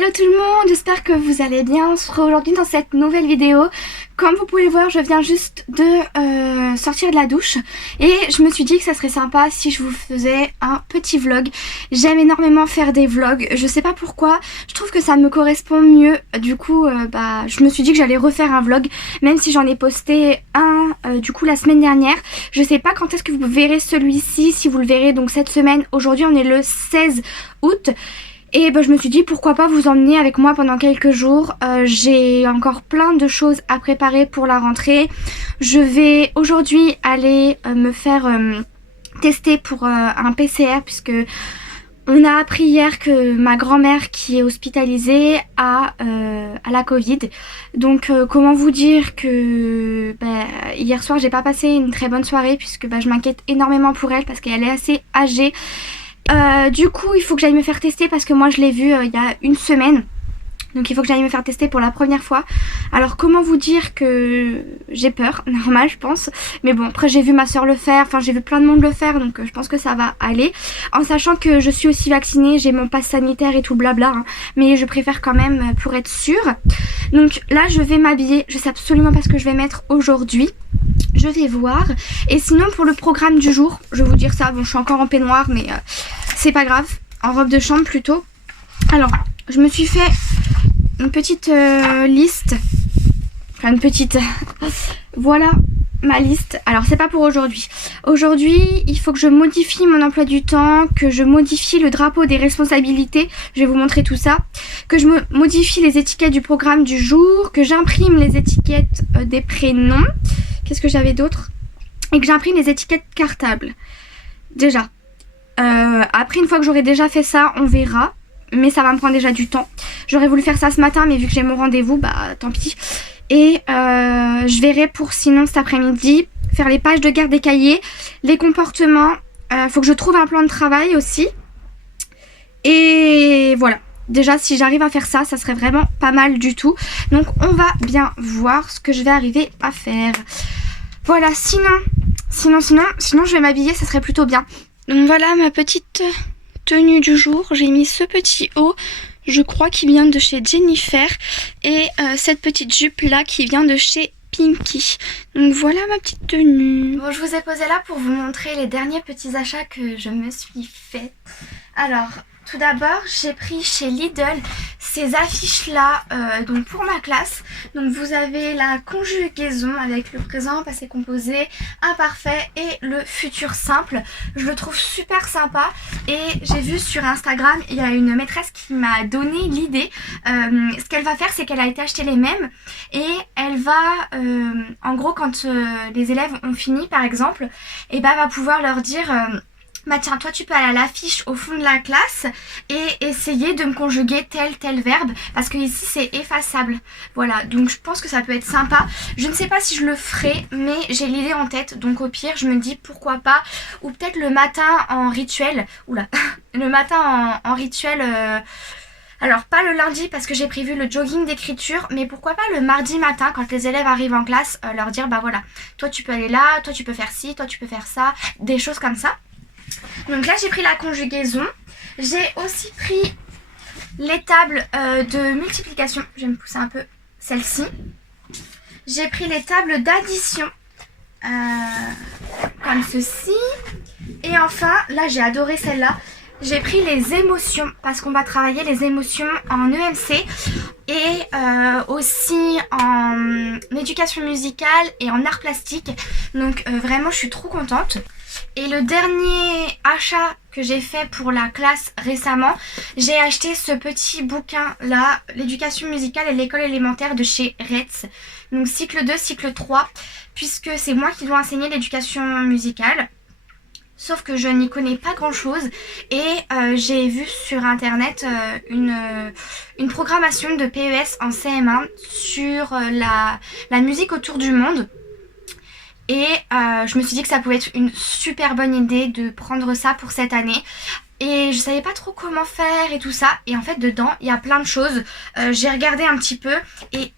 Hello tout le monde, j'espère que vous allez bien. On se retrouve aujourd'hui dans cette nouvelle vidéo. Comme vous pouvez le voir, je viens juste de sortir de la douche et je me suis dit que ça serait sympa si je vous faisais un petit vlog. J'aime énormément faire des vlogs, je sais pas pourquoi, je trouve que ça me correspond mieux. Du coup, je me suis dit que j'allais refaire un vlog, même si j'en ai posté un du coup la semaine dernière. Je sais pas quand est-ce que vous verrez celui-ci, si vous le verrez donc cette semaine. Aujourd'hui on est le 16 août. Et je me suis dit pourquoi pas vous emmener avec moi pendant quelques jours. J'ai encore plein de choses à préparer pour la rentrée. Je vais aujourd'hui aller me faire tester pour un PCR puisque on a appris hier que ma grand-mère qui est hospitalisée a la Covid. Donc comment vous dire que hier soir j'ai pas passé une très bonne soirée puisque je m'inquiète énormément pour elle parce qu'elle est assez âgée. Du coup il faut que j'aille me faire tester parce que moi je l'ai vue il y a une semaine. Donc il faut que j'aille me faire tester pour la première fois. Alors comment vous dire que j'ai peur, normal je pense. Mais bon après j'ai vu ma soeur le faire, enfin j'ai vu plein de monde le faire. Donc je pense que ça va aller. En sachant que je suis aussi vaccinée, j'ai mon pass sanitaire et tout blabla. Mais je préfère quand même pour être sûre. Donc là je vais m'habiller, je sais absolument pas ce que je vais mettre aujourd'hui. Je vais voir. Et sinon pour le programme du jour, je vais vous dire ça, bon je suis encore en peignoir mais c'est pas grave, en robe de chambre plutôt. Alors je me suis fait une petite liste, enfin une petite, voilà ma liste. Alors c'est pas pour aujourd'hui. Aujourd'hui il faut que je modifie mon emploi du temps, que je modifie le drapeau des responsabilités, je vais vous montrer tout ça, que je modifie les étiquettes du programme du jour, que j'imprime les étiquettes des prénoms, qu'est-ce que j'avais d'autre, et que j'imprime les étiquettes cartables. Déjà après une fois que j'aurai déjà fait ça on verra, mais ça va me prendre déjà du temps. J'aurais voulu faire ça ce matin mais vu que j'ai mon rendez-vous tant pis. Et je verrai pour sinon cet après-midi faire les pages de garde des cahiers, les comportements, faut que je trouve un plan de travail aussi. Et voilà, déjà si j'arrive à faire ça, ça serait vraiment pas mal du tout. Donc on va bien voir ce que je vais arriver à faire. Voilà, sinon je vais m'habiller, ça serait plutôt bien. Donc voilà ma petite tenue du jour, j'ai mis ce petit haut, je crois qu'il vient de chez Jennifer, et cette petite jupe là qui vient de chez Pinky. Donc voilà ma petite tenue. Bon, je vous ai posé là pour vous montrer les derniers petits achats que je me suis fait. Alors tout d'abord j'ai pris chez Lidl ces affiches là donc pour ma classe. Donc vous avez la conjugaison avec le présent, passé composé, imparfait et le futur simple. Je le trouve super sympa et j'ai vu sur Instagram, il y a une maîtresse qui m'a donné l'idée. Ce qu'elle va faire c'est qu'elle a été acheter les mêmes et elle va en gros quand les élèves ont fini par exemple, et va pouvoir leur dire tiens toi tu peux aller à l'affiche au fond de la classe et essayer de me conjuguer tel verbe parce que ici c'est effaçable. Voilà, donc je pense que ça peut être sympa. Je ne sais pas si je le ferai mais j'ai l'idée en tête, donc au pire je me dis pourquoi pas. Ou peut-être le matin en rituel. Oula, le matin en rituel. Alors pas le lundi parce que j'ai prévu le jogging d'écriture, mais pourquoi pas le mardi matin quand les élèves arrivent en classe, leur dire voilà, toi tu peux aller là, toi tu peux faire ci, toi tu peux faire ça, des choses comme ça. Donc là j'ai pris la conjugaison, j'ai aussi pris les tables de multiplication, je vais me pousser un peu celle-ci. J'ai pris les tables d'addition comme ceci. Et enfin, là j'ai adoré celle-là, j'ai pris les émotions parce qu'on va travailler les émotions en EMC et aussi en éducation musicale et en art plastique. Donc vraiment je suis trop contente. Et le dernier achat que j'ai fait pour la classe récemment, j'ai acheté ce petit bouquin là, l'éducation musicale et l'école élémentaire de chez Retz. Donc cycle 2, cycle 3, puisque c'est moi qui dois enseigner l'éducation musicale. Sauf que je n'y connais pas grand chose et j'ai vu sur internet une programmation de PES en CM1 sur la musique autour du monde. Et je me suis dit que ça pouvait être une super bonne idée de prendre ça pour cette année. Et je savais pas trop comment faire et tout ça. Et en fait dedans il y a plein de choses. J'ai regardé un petit peu et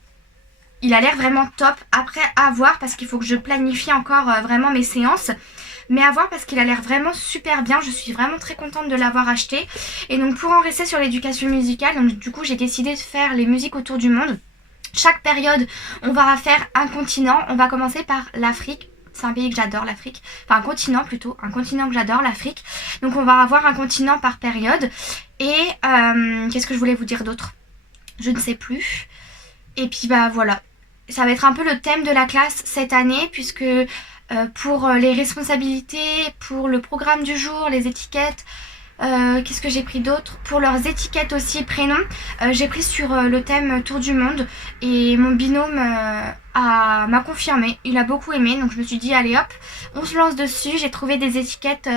il a l'air vraiment top. Après à voir parce qu'il faut que je planifie encore vraiment mes séances. mais à voir parce qu'il a l'air vraiment super bien. Je suis vraiment très contente de l'avoir acheté. Et donc pour en rester sur l'éducation musicale, donc du coup j'ai décidé de faire les musiques autour du monde. Chaque période on va faire un continent. On va commencer par l'Afrique. C'est un pays que j'adore, l'Afrique. Enfin un continent plutôt, un continent que j'adore, l'Afrique. Donc on va avoir un continent par période. Et qu'est-ce que je voulais vous dire d'autre? Je ne sais plus. Et puis bah voilà. Ça va être un peu le thème de la classe cette année puisque pour les responsabilités, pour le programme du jour, les étiquettes, qu'est-ce que j'ai pris d'autre? Pour leurs étiquettes aussi, prénoms, j'ai pris sur le thème Tour du Monde et mon binôme m'a confirmé, il a beaucoup aimé donc je me suis dit allez hop, on se lance dessus. J'ai trouvé des étiquettes...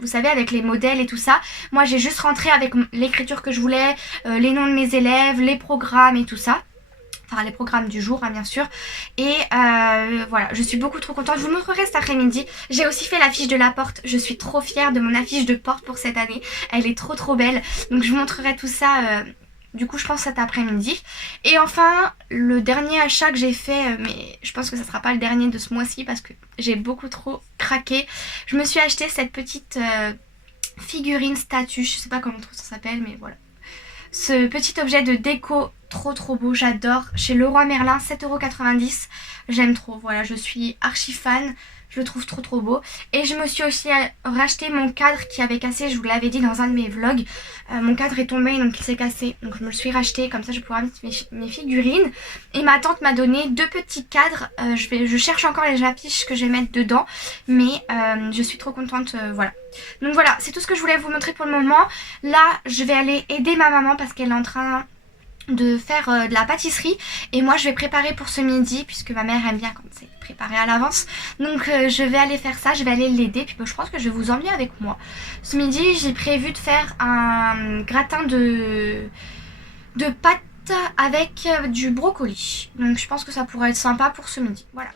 vous savez, avec les modèles et tout ça. Moi j'ai juste rentré avec l'écriture que je voulais, les noms de mes élèves, les programmes et tout ça. Enfin les programmes du jour hein, bien sûr. Et voilà, je suis beaucoup trop contente. Je vous montrerai cet après-midi. J'ai aussi fait l'affiche de la porte. Je suis trop fière de mon affiche de porte pour cette année. Elle est trop belle. Donc je vous montrerai tout ça du coup je pense cet après-midi. Et enfin le dernier achat que j'ai fait, mais je pense que ça sera pas le dernier de ce mois-ci parce que j'ai beaucoup trop craqué. Je me suis acheté cette petite figurine statue. Je sais pas comment ça s'appelle mais voilà. Ce petit objet de déco trop beau, j'adore. Chez Leroy Merlin, 7,90 €. J'aime trop, voilà, je suis archi fan. Je le trouve trop beau. Et je me suis aussi racheté mon cadre qui avait cassé, je vous l'avais dit dans un de mes vlogs. Mon cadre est tombé donc il s'est cassé. Donc je me le suis racheté, comme ça je pourrai mettre mes figurines. Et ma tante m'a donné 2 petits cadres. Je cherche encore les affiches que je vais mettre dedans. Mais je suis trop contente, voilà. Donc voilà, c'est tout ce que je voulais vous montrer pour le moment. Là, je vais aller aider ma maman parce qu'elle est en train de faire de la pâtisserie et moi je vais préparer pour ce midi puisque ma mère aime bien quand c'est préparé à l'avance. Donc je vais aller faire ça, je vais aller l'aider puis je pense que je vais vous emmener avec moi. Ce midi j'ai prévu de faire un gratin de pâtes avec du brocoli. Donc je pense que ça pourrait être sympa pour ce midi. Voilà.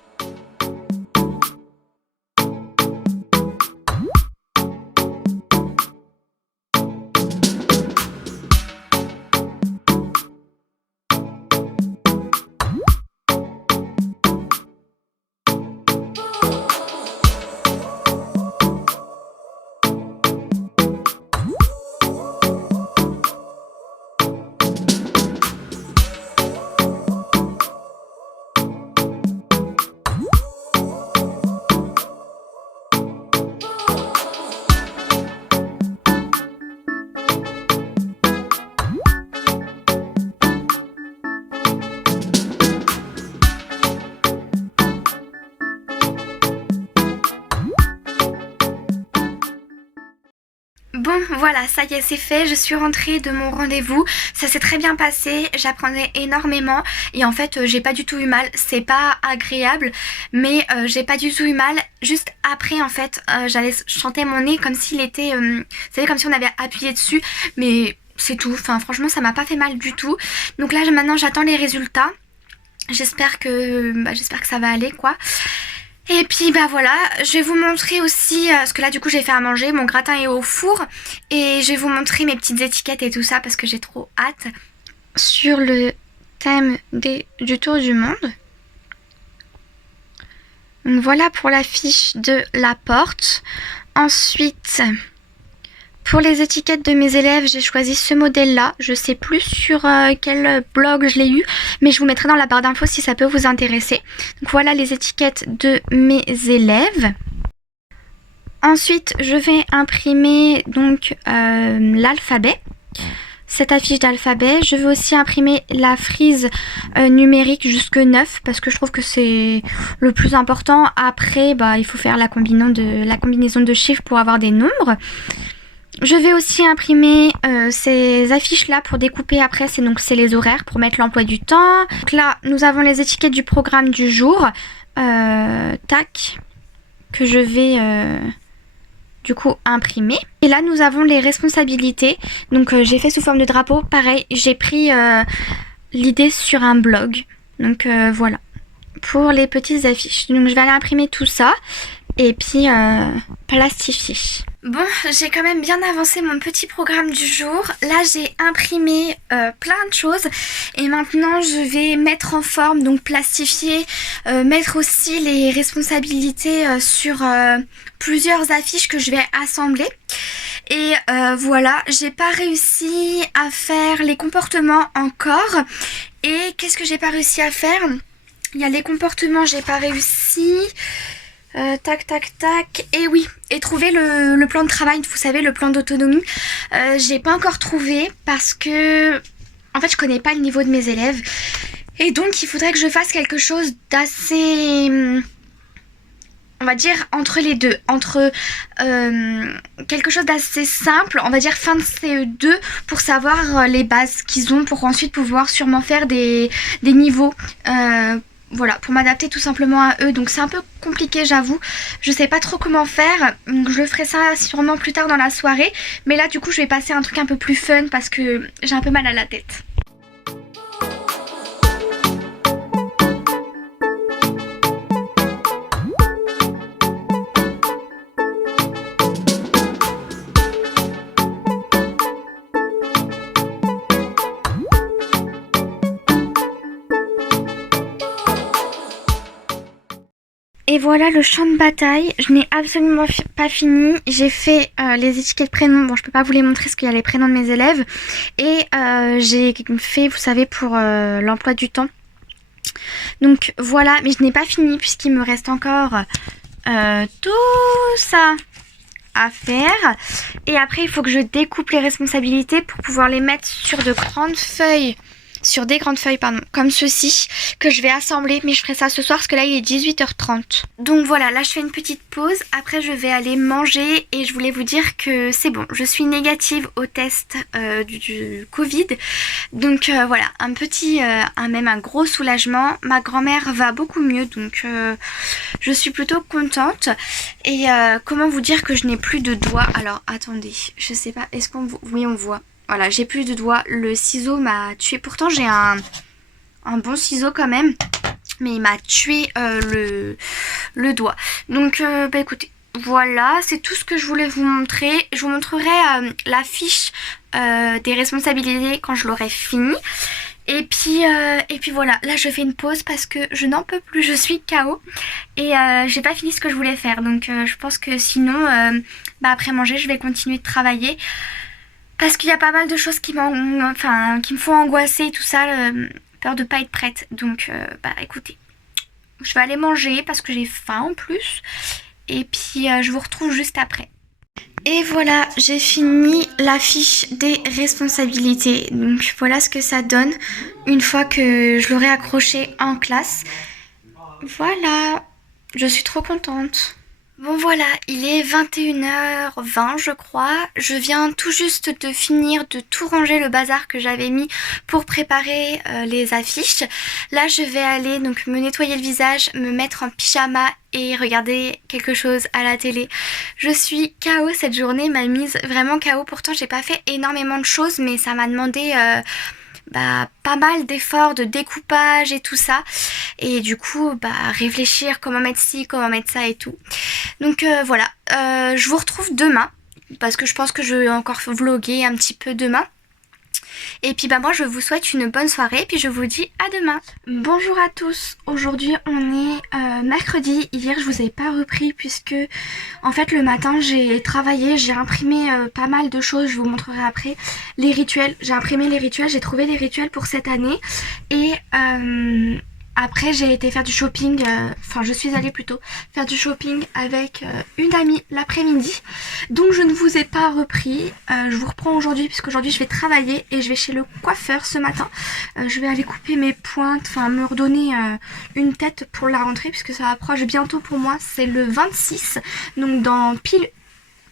Bon voilà, ça y est, c'est fait, je suis rentrée de mon rendez-vous, ça s'est très bien passé, j'apprenais énormément et en fait j'ai pas du tout eu mal, c'est pas agréable mais j'ai pas du tout eu mal. Juste après en fait j'allais chanter mon nez comme s'il était, vous savez, comme si on avait appuyé dessus, mais c'est tout, enfin franchement ça m'a pas fait mal du tout. Donc là maintenant j'attends les résultats, j'espère que ça va aller quoi. Et puis bah voilà, je vais vous montrer aussi, parce que là du coup j'ai fait à manger, mon gratin est au four. Et je vais vous montrer mes petites étiquettes et tout ça parce que j'ai trop hâte. Sur le thème du tour du monde. Donc voilà pour l'affiche de la porte. Ensuite, pour les étiquettes de mes élèves, j'ai choisi ce modèle-là. Je sais plus sur quel blog je l'ai eu, mais je vous mettrai dans la barre d'infos si ça peut vous intéresser. Donc voilà les étiquettes de mes élèves. Ensuite, je vais imprimer donc l'alphabet. Cette affiche d'alphabet. Je vais aussi imprimer la frise numérique jusque 9 parce que je trouve que c'est le plus important. Après, bah, il faut faire la combinaison de chiffres pour avoir des nombres. Je vais aussi imprimer ces affiches là pour découper après, c'est les horaires pour mettre l'emploi du temps. Donc là nous avons les étiquettes du programme du jour, tac, que je vais du coup imprimer. Et là nous avons les responsabilités, donc j'ai fait sous forme de drapeau, pareil j'ai pris l'idée sur un blog, donc voilà pour les petites affiches. Donc je vais aller imprimer tout ça et puis plastifier. Bon, j'ai quand même bien avancé mon petit programme du jour. Là, j'ai imprimé plein de choses et maintenant je vais mettre en forme, donc plastifier, mettre aussi les responsabilités sur plusieurs affiches que je vais assembler. Et voilà, j'ai pas réussi à faire les comportements encore. Et qu'est-ce que j'ai pas réussi à faire? Il y a les comportements, j'ai pas réussi. Tac tac tac. Et oui, et trouver le plan de travail, vous savez, le plan d'autonomie. J'ai pas encore trouvé parce que en fait je connais pas le niveau de mes élèves. Et donc il faudrait que je fasse quelque chose d'assez, on va dire, entre les deux. Entre quelque chose d'assez simple, on va dire fin de CE2, pour savoir les bases qu'ils ont, pour ensuite pouvoir sûrement faire des niveaux. Voilà, pour m'adapter tout simplement à eux. Donc c'est un peu compliqué, j'avoue. Je sais pas trop comment faire. Donc je ferai ça sûrement plus tard dans la soirée. Mais là, du coup, je vais passer à un truc un peu plus fun parce que j'ai un peu mal à la tête. Et voilà le champ de bataille, je n'ai absolument pas fini, j'ai fait les étiquettes prénoms, bon je peux pas vous les montrer parce qu'il y a les prénoms de mes élèves, et j'ai fait, vous savez, pour l'emploi du temps. Donc voilà, mais je n'ai pas fini puisqu'il me reste encore tout ça à faire, et après il faut que je découpe les responsabilités pour pouvoir les mettre sur de grandes feuilles. Sur des grandes feuilles, pardon, comme ceci, que je vais assembler, mais je ferai ça ce soir parce que là il est 18h30. Donc voilà, là je fais une petite pause, après je vais aller manger et je voulais vous dire que c'est bon, je suis négative au test du Covid. Donc voilà, un petit, même un gros soulagement. Ma grand-mère va beaucoup mieux, donc je suis plutôt contente. Et comment vous dire que je n'ai plus de doigts? Alors attendez, je sais pas, est-ce qu'on voit? Oui, on voit. Voilà, j'ai plus de doigts. Le ciseau m'a tué. Pourtant, j'ai un bon ciseau quand même. Mais il m'a tué le doigt. Donc, bah écoutez, voilà. C'est tout ce que je voulais vous montrer. Je vous montrerai la fiche des responsabilités quand je l'aurai fini. Et puis voilà. Là, je fais une pause parce que je n'en peux plus. Je suis KO. Et j'ai pas fini ce que je voulais faire. Donc, je pense que sinon, bah, après manger, je vais continuer de travailler. Parce qu'il y a pas mal de choses qui me font angoisser, tout ça, peur de pas être prête. Donc, bah écoutez, je vais aller manger parce que j'ai faim en plus. Et puis, je vous retrouve juste après. Et voilà, j'ai fini la fiche des responsabilités. Donc, voilà ce que ça donne une fois que je l'aurai accroché en classe. Voilà, je suis trop contente. Bon voilà, il est 21h20 je crois. Je viens tout juste de finir de tout ranger le bazar que j'avais mis pour préparer les affiches. Là je vais aller donc me nettoyer le visage, me mettre en pyjama et regarder quelque chose à la télé. Je suis KO, cette journée m'a mise vraiment KO. Pourtant j'ai pas fait énormément de choses, mais ça m'a demandé pas mal d'efforts de découpage et tout ça, et du coup réfléchir comment mettre ci, comment mettre ça et tout. Donc voilà, je vous retrouve demain parce que je pense que je vais encore vlogger un petit peu demain. Et puis moi je vous souhaite une bonne soirée et puis je vous dis à demain. Bonjour à tous, aujourd'hui on est mercredi. Hier je vous ai pas repris puisque en fait le matin j'ai travaillé, j'ai imprimé pas mal de choses, je vous montrerai après. Les rituels, j'ai imprimé les rituels, j'ai trouvé des rituels pour cette année. Et après j'ai été faire du shopping, je suis allée plutôt faire du shopping avec une amie l'après-midi. Donc je ne vous ai pas repris, je vous reprends aujourd'hui puisque aujourd'hui je vais travailler et je vais chez le coiffeur ce matin. Je vais aller couper mes pointes, me redonner une tête pour la rentrée puisque ça approche bientôt pour moi, c'est le 26. Donc dans pile...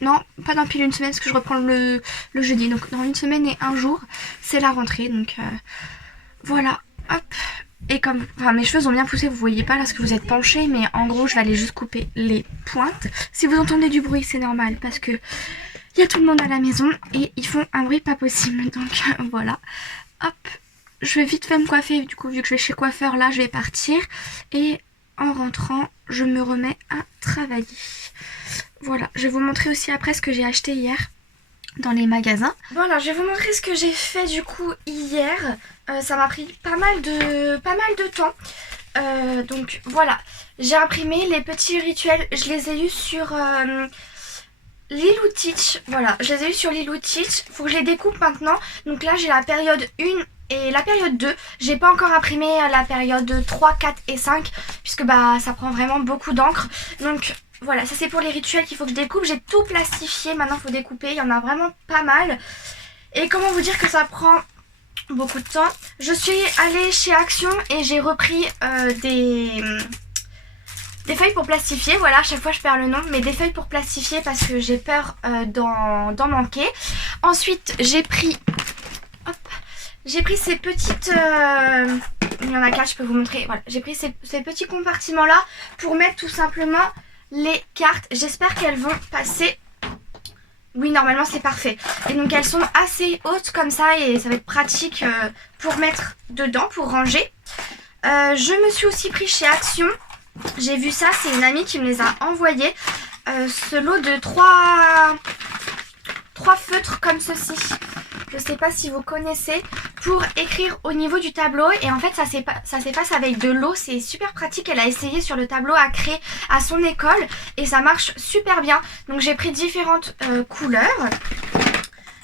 Non, pas dans pile une semaine parce que je reprends le jeudi. Donc dans une semaine et un jour, c'est la rentrée. Donc voilà, hop. Et comme mes cheveux ont bien poussé, vous voyez pas là parce que vous êtes penchés, mais en gros je vais aller juste couper les pointes. Si vous entendez du bruit c'est normal parce que il y a tout le monde à la maison et ils font un bruit pas possible. Donc voilà, hop, je vais vite fait me coiffer du coup vu que je vais chez le coiffeur là je vais partir. Et en rentrant je me remets à travailler. Voilà, je vais vous montrer aussi après ce que j'ai acheté hier dans les magasins. Bon alors je vais vous montrer ce que j'ai fait du coup hier. Ça m'a pris pas mal de temps. Donc voilà, j'ai imprimé les petits rituels. Je les ai eus sur Lilou Teach. Voilà, je les ai eus sur Lilou Teach. Faut que je les découpe maintenant. Donc là j'ai la période 1 et la période 2. J'ai pas encore imprimé la période 3, 4 et 5 puisque bah ça prend vraiment beaucoup d'encre. Donc voilà, ça c'est pour les rituels qu'il faut que je découpe. J'ai tout plastifié, maintenant il faut découper. Il y en a vraiment pas mal. Et comment vous dire que ça prend beaucoup de temps. Je suis allée chez Action et j'ai repris des feuilles pour plastifier. Voilà, à chaque fois je perds le nom, mais des feuilles pour plastifier parce que j'ai peur d'en manquer. Ensuite j'ai pris ces petites il y en a 4, je peux vous montrer. Voilà, j'ai pris ces petits compartiments là pour mettre tout simplement les cartes. J'espère qu'elles vont passer. Oui, normalement c'est parfait. Et donc elles sont assez hautes comme ça et ça va être pratique pour mettre dedans, pour ranger. Je me suis aussi pris chez Action. J'ai vu ça, c'est une amie qui me les a envoyés. Ce lot de 3 feutres comme ceci. Je sais pas si vous connaissez, pour écrire au niveau du tableau. Et en fait ça s'efface avec de l'eau, c'est super pratique. Elle a essayé sur le tableau à créer à son école et ça marche super bien. Donc j'ai pris différentes couleurs.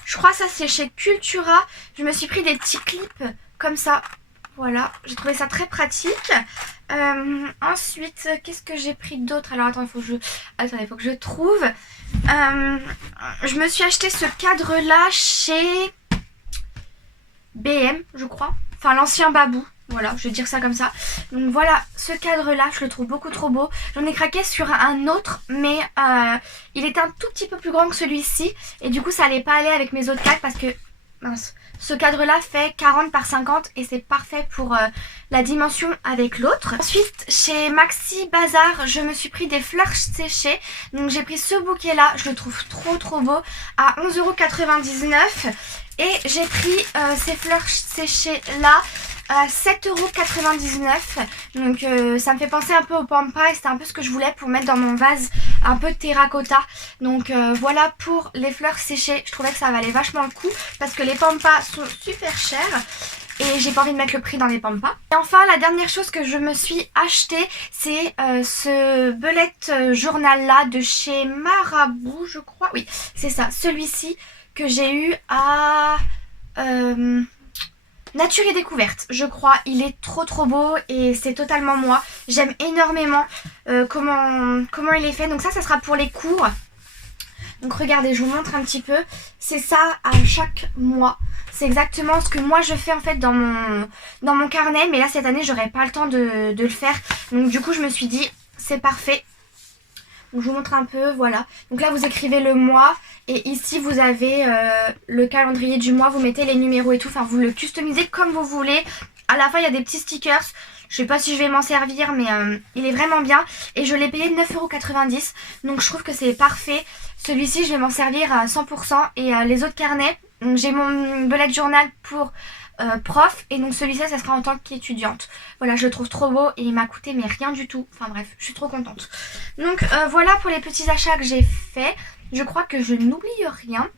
Je crois que ça c'est chez Cultura. Je me suis pris des petits clips comme ça. Voilà, j'ai trouvé ça très pratique. Ensuite, qu'est-ce que j'ai pris d'autre? Alors attends, il faut que je trouve. Je me suis acheté ce cadre là chez BM, je crois. Enfin, l'ancien Babou. Voilà, je vais dire ça comme ça. Donc voilà, ce cadre là, je le trouve beaucoup trop beau. J'en ai craqué sur un autre, mais il était un tout petit peu plus grand que celui-ci. Et du coup, ça allait pas aller avec mes autres cadres parce que... mince. Ce cadre là fait 40 par 50 et c'est parfait pour la dimension avec l'autre. Ensuite chez Maxi Bazar je me suis pris des fleurs séchées. Donc j'ai pris ce bouquet là, je le trouve trop beau, à 11,99 €. Et j'ai pris ces fleurs séchées là à 7,99 €. Donc ça me fait penser un peu au pampa et c'était un peu ce que je voulais pour mettre dans mon vase un peu de terracotta. Donc voilà pour les fleurs séchées. Je trouvais que ça valait vachement le coup parce que les pampas sont super chers et j'ai pas envie de mettre le prix dans les pampas. Et enfin la dernière chose que je me suis acheté, c'est ce bullet journal là de chez Marabout, je crois. Oui, c'est ça, celui-ci que j'ai eu à Nature et Découverte, je crois. Il est trop beau et c'est totalement moi. J'aime énormément comment il est fait. Donc ça sera pour les cours. Donc regardez, je vous montre un petit peu. C'est ça à chaque mois. C'est exactement ce que moi je fais en fait dans mon carnet. Mais là cette année j'aurais pas le temps de le faire. Donc du coup je me suis dit c'est parfait. Donc je vous montre un peu, voilà. Donc là vous écrivez le mois et ici vous avez le calendrier du mois, vous mettez les numéros et tout, enfin vous le customisez comme vous voulez. À la fin il y a des petits stickers, je sais pas si je vais m'en servir mais il est vraiment bien. Et je l'ai payé 9,90 €, donc je trouve que c'est parfait. Celui-ci je vais m'en servir à 100% et les autres carnets, donc j'ai mon bullet journal pour... prof et donc celui-ci ça sera en tant qu'étudiante. Voilà, je le trouve trop beau et il m'a coûté mais rien du tout. Enfin bref, je suis trop contente. Donc voilà pour les petits achats que j'ai fait. Je crois que je n'oublie rien.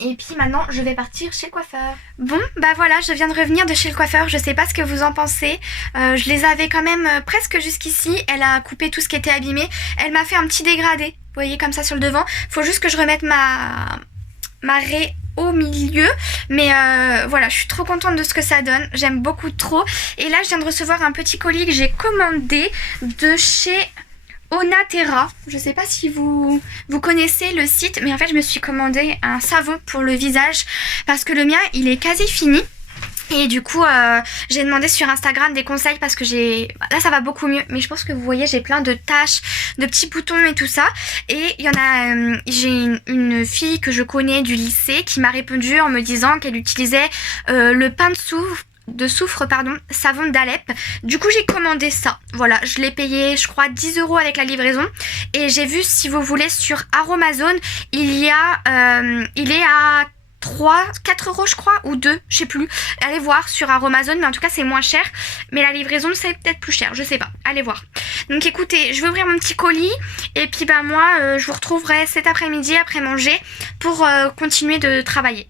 Et puis maintenant je vais partir chez le coiffeur. Bon bah voilà, je viens de revenir de chez le coiffeur. Je sais pas ce que vous en pensez. Je les avais quand même presque jusqu'ici. Elle a coupé tout ce qui était abîmé. Elle m'a fait un petit dégradé, vous voyez, comme ça sur le devant. Faut juste que je remette ma raie au milieu, mais voilà, je suis trop contente de ce que ça donne, j'aime beaucoup trop. Et là je viens de recevoir un petit colis que j'ai commandé de chez Onaterra. Je sais pas si vous connaissez le site, mais en fait je me suis commandé un savon pour le visage parce que le mien il est quasi fini. Et du coup j'ai demandé sur Instagram des conseils parce que là ça va beaucoup mieux, mais je pense que vous voyez j'ai plein de taches, de petits boutons et tout ça. Et il y en a, j'ai une fille que je connais du lycée qui m'a répondu en me disant qu'elle utilisait le pain de soufre, savon d'Alep. Du coup j'ai commandé ça, voilà, je l'ai payé je crois 10 € avec la livraison. Et j'ai vu, si vous voulez, sur Aromazone il est à 4 euros je crois, ou 2, je sais plus. Allez voir sur Amazon, mais en tout cas c'est moins cher. Mais la livraison c'est peut-être plus cher, je sais pas. Allez voir. Donc écoutez, je vais ouvrir mon petit colis. Et puis bah moi, je vous retrouverai cet après-midi après manger pour continuer de travailler.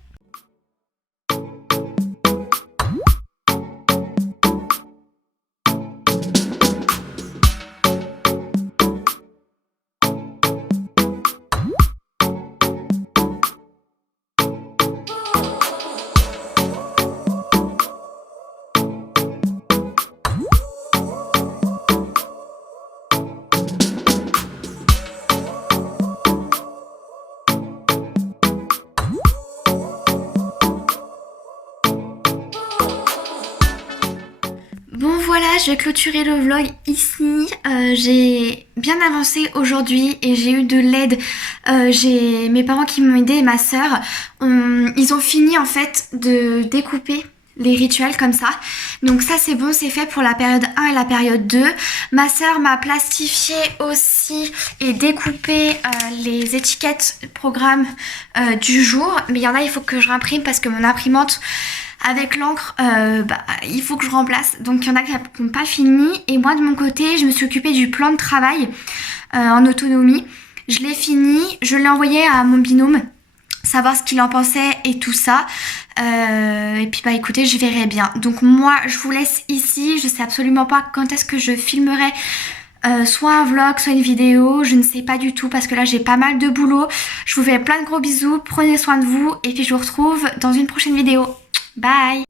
Bon voilà, je vais clôturer le vlog ici. J'ai bien avancé aujourd'hui et j'ai eu de l'aide. J'ai mes parents qui m'ont aidé et ma soeur. Ils ont fini en fait de découper les rituels comme ça. Donc ça c'est bon, c'est fait pour la période 1 et la période 2. Ma soeur m'a plastifié aussi et découpé les étiquettes programme du jour. Mais il y en a, il faut que je réimprime parce que mon imprimante avec l'encre, il faut que je remplace. Donc il y en a qui n'ont pas fini. Et moi de mon côté, je me suis occupée du plan de travail en autonomie. Je l'ai fini, je l'ai envoyé à mon binôme, savoir ce qu'il en pensait et tout ça. Et puis bah écoutez, je verrai bien. Donc moi je vous laisse ici. Je sais absolument pas quand est-ce que je filmerai soit un vlog, soit une vidéo, je ne sais pas du tout parce que là j'ai pas mal de boulot. Je vous fais plein de gros bisous, prenez soin de vous et puis je vous retrouve dans une prochaine vidéo. Bye.